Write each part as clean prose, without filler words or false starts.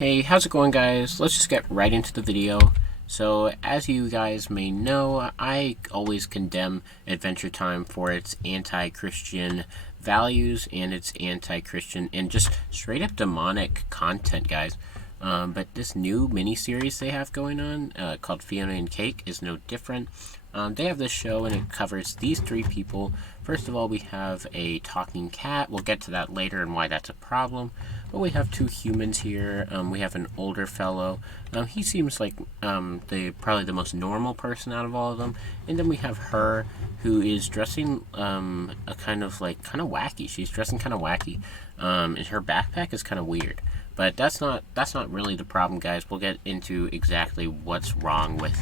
Hey, how's it going, guys? Let's just get right into the video. So, as you guys may know, I always condemn Adventure Time for its anti-Christian values and its anti-Christian and just straight up demonic content, guys. But this new mini-series they have going on called Fionna and Cake is no different. They have this show and it covers these three people. First of all, we have a talking cat. We'll get to that later and why that's a problem. But we have two humans here. We have an older fellow. He seems like probably the most normal person out of all of them. And then we have her, who is dressing a kind of wacky. She's dressing kind of wacky, and her backpack is kind of weird. But that's not really the problem, guys. We'll get into exactly what's wrong with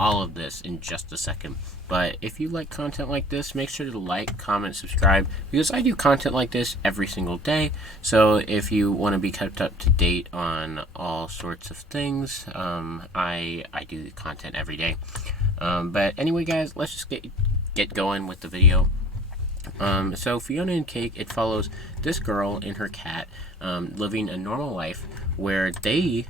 all of this in just a second. But if you like content like this, make sure to like, comment, subscribe, because I do content like this every single day. So if you want to be kept up to date on all sorts of things, I do content every day. But anyway, guys, let's just get going with the video. So Fionna and Cake, it follows this girl and her cat living a normal life where they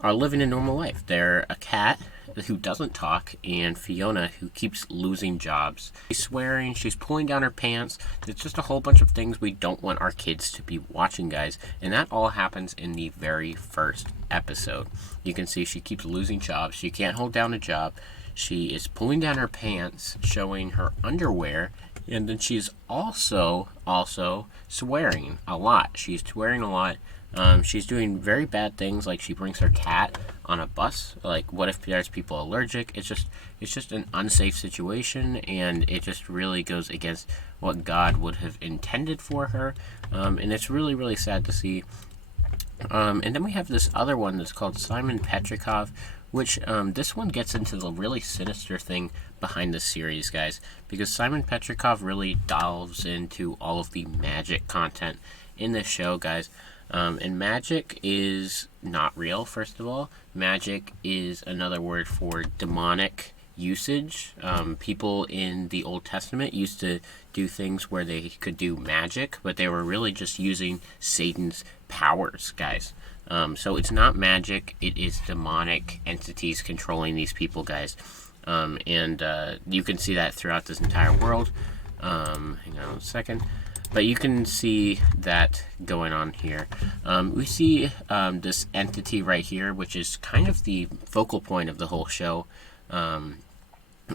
are living a normal life. They're a cat who doesn't talk, and Fionna, who keeps losing jobs. She's swearing, she's pulling down her pants. It's just a whole bunch of things we don't want our kids to be watching, guys. And that all happens in the very first episode. You can see she keeps losing jobs. She can't hold down a job. She is pulling down her pants, showing her underwear, and then she's also swearing a lot. She's swearing a lot. She's doing very bad things, like she brings her cat on a bus. Like, what if there's people allergic? It's just an unsafe situation, and it just really goes against what God would have intended for her. And it's really, really sad to see. And then we have this other one that's called Simon Petrikov, which this one gets into the really sinister thing behind the series, guys, because Simon Petrikov really delves into all of the magic content in this show, guys. And magic is not real, first of all. Magic is another word for demonic usage. People in the Old Testament used to do things where they could do magic, but they were really just using Satan's powers, guys. So it's not magic, it is demonic entities controlling these people, guys. And you can see that throughout this entire world. Hang on a second. But you can see that going on here. We see this entity right here, which is kind of the focal point of the whole show. And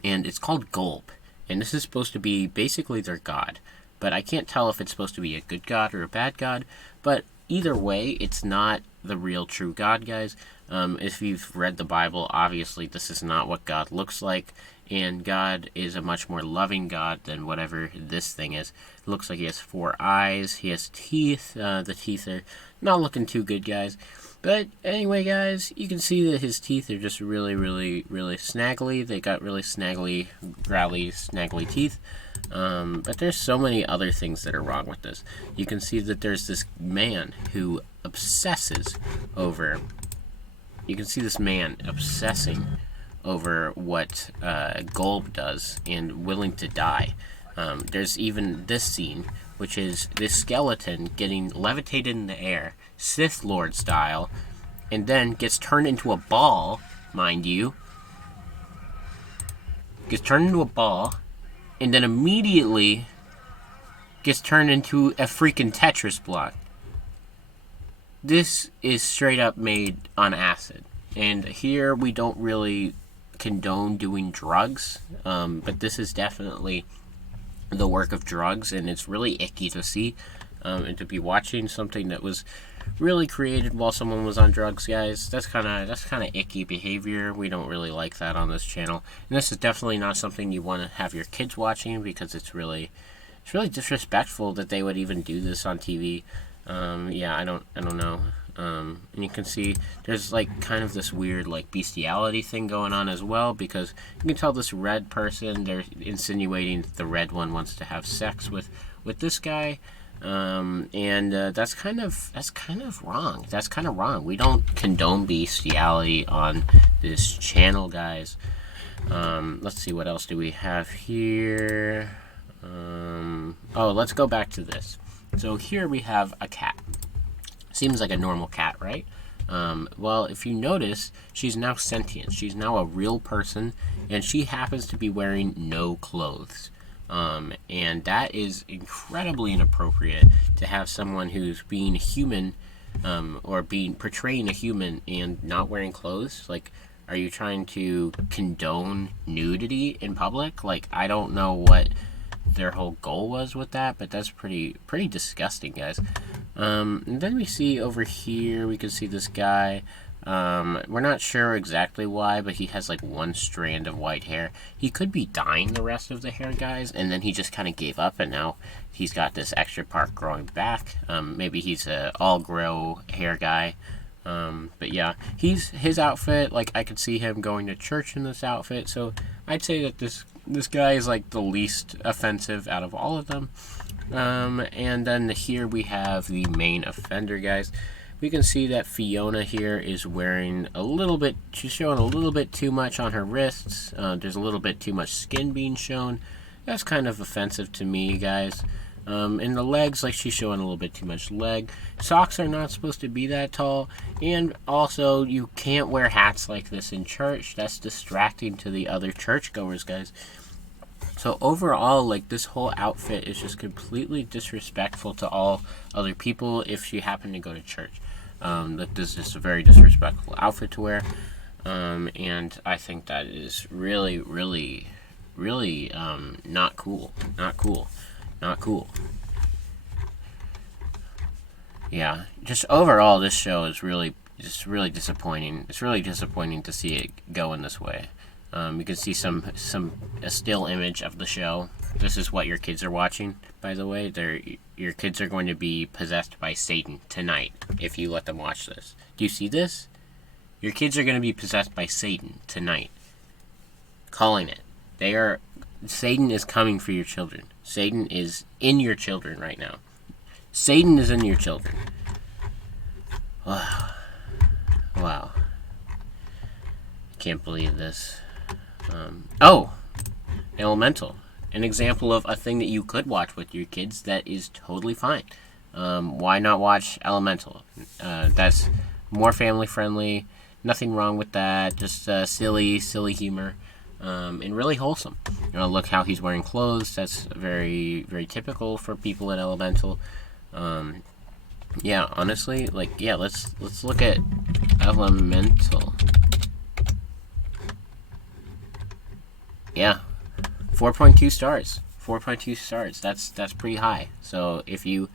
it's called Gulp. And this is supposed to be basically their god. But I can't tell if it's supposed to be a good god or a bad god. But either way, it's not the real true God, guys. If you've read the Bible, obviously this is not what God looks like. And God is a much more loving God than whatever this thing is. It looks like he has 4 eyes. He has teeth. The teeth are not looking too good, guys. But anyway, guys, you can see that his teeth are just really, really, really snaggly. They got really snaggly, growly, snaggly teeth. But there's so many other things that are wrong with this. You can see that there's this man who obsesses over... You can see this man obsessing over what Gulp does and willing to die. There's even this scene, which is this skeleton getting levitated in the air, Sith Lord style, and then gets turned into a ball, mind you. Gets turned into a ball, and then immediately gets turned into a freaking Tetris block. This is straight up made on acid. And here we don't really condone doing drugs, but this is definitely the work of drugs, and it's really icky to see, and to be watching something that was really created while someone was on drugs, guys. That's kind of icky behavior. We don't really like that on this channel, and this is definitely not something you want to have your kids watching, because it's really disrespectful that they would even do this on TV. Yeah, I don't know. And you can see there's like kind of this weird like bestiality thing going on as well, because you can tell this red person, they're insinuating that the red one wants to have sex with this guy. And that's kind of wrong. That's kind of wrong. We don't condone bestiality on this channel, guys. Let's see, what else do we have here? Oh, let's go back to this. So here we have a cat. Seems like a normal cat, right? Well, if you notice, she's now sentient. She's now a real person, and she happens to be wearing no clothes. And that is incredibly inappropriate to have someone who's being human, or portraying a human and not wearing clothes. Like, are you trying to condone nudity in public? Like, I don't know what their whole goal was with that, but that's pretty disgusting, guys. And then we see over here, we can see this guy. We're not sure exactly why, but he has like one strand of white hair. He could be dyeing the rest of the hair, guys, and then he just kind of gave up, and now he's got this extra part growing back. Maybe he's a all-grow hair guy. But yeah, his outfit, like, I could see him going to church in this outfit, so I'd say that this guy is like the least offensive out of all of them. And then here we have the main offender, guys. We can see that Fionna here is wearing she's showing a little bit too much on her wrists. There's a little bit too much skin being shown. That's kind of offensive to me, guys. In the legs, like, she's showing a little bit too much leg. Socks are not supposed to be that tall. And also, you can't wear hats like this in church. That's distracting to the other churchgoers, guys. So overall, like, this whole outfit is just completely disrespectful to all other people if she happened to go to church. That this is a very disrespectful outfit to wear. And I think that is really, really, really not cool. Not cool. Not cool. Yeah, just overall, this show is really disappointing. It's really disappointing to see it go in this way. You can see a still image of the show. This is what your kids are watching, by the way. Your kids are going to be possessed by Satan tonight if you let them watch this. Do you see this? Your kids are going to be possessed by Satan tonight. Calling it. Satan is coming for your children. Satan is in your children right now. Satan is in your children. Wow. I can't believe this. Elemental. An example of a thing that you could watch with your kids that is totally fine. Why not watch Elemental? That's more family friendly. Nothing wrong with that. Just silly humor. And really wholesome. Look how he's wearing clothes. That's very, very typical for people at Elemental. Yeah, honestly, like, yeah, let's look at Elemental. Yeah, 4.2 stars. 4.2 stars. That's pretty high. So if you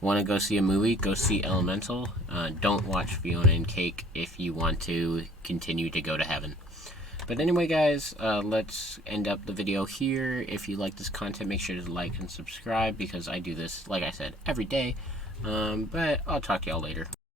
want to go see a movie, go see Elemental. Don't watch Fionna and Cake if you want to continue to go to heaven. But anyway, guys, let's end up the video here. If you like this content, make sure to like and subscribe, because I do this, like I said, every day. But I'll talk to y'all later.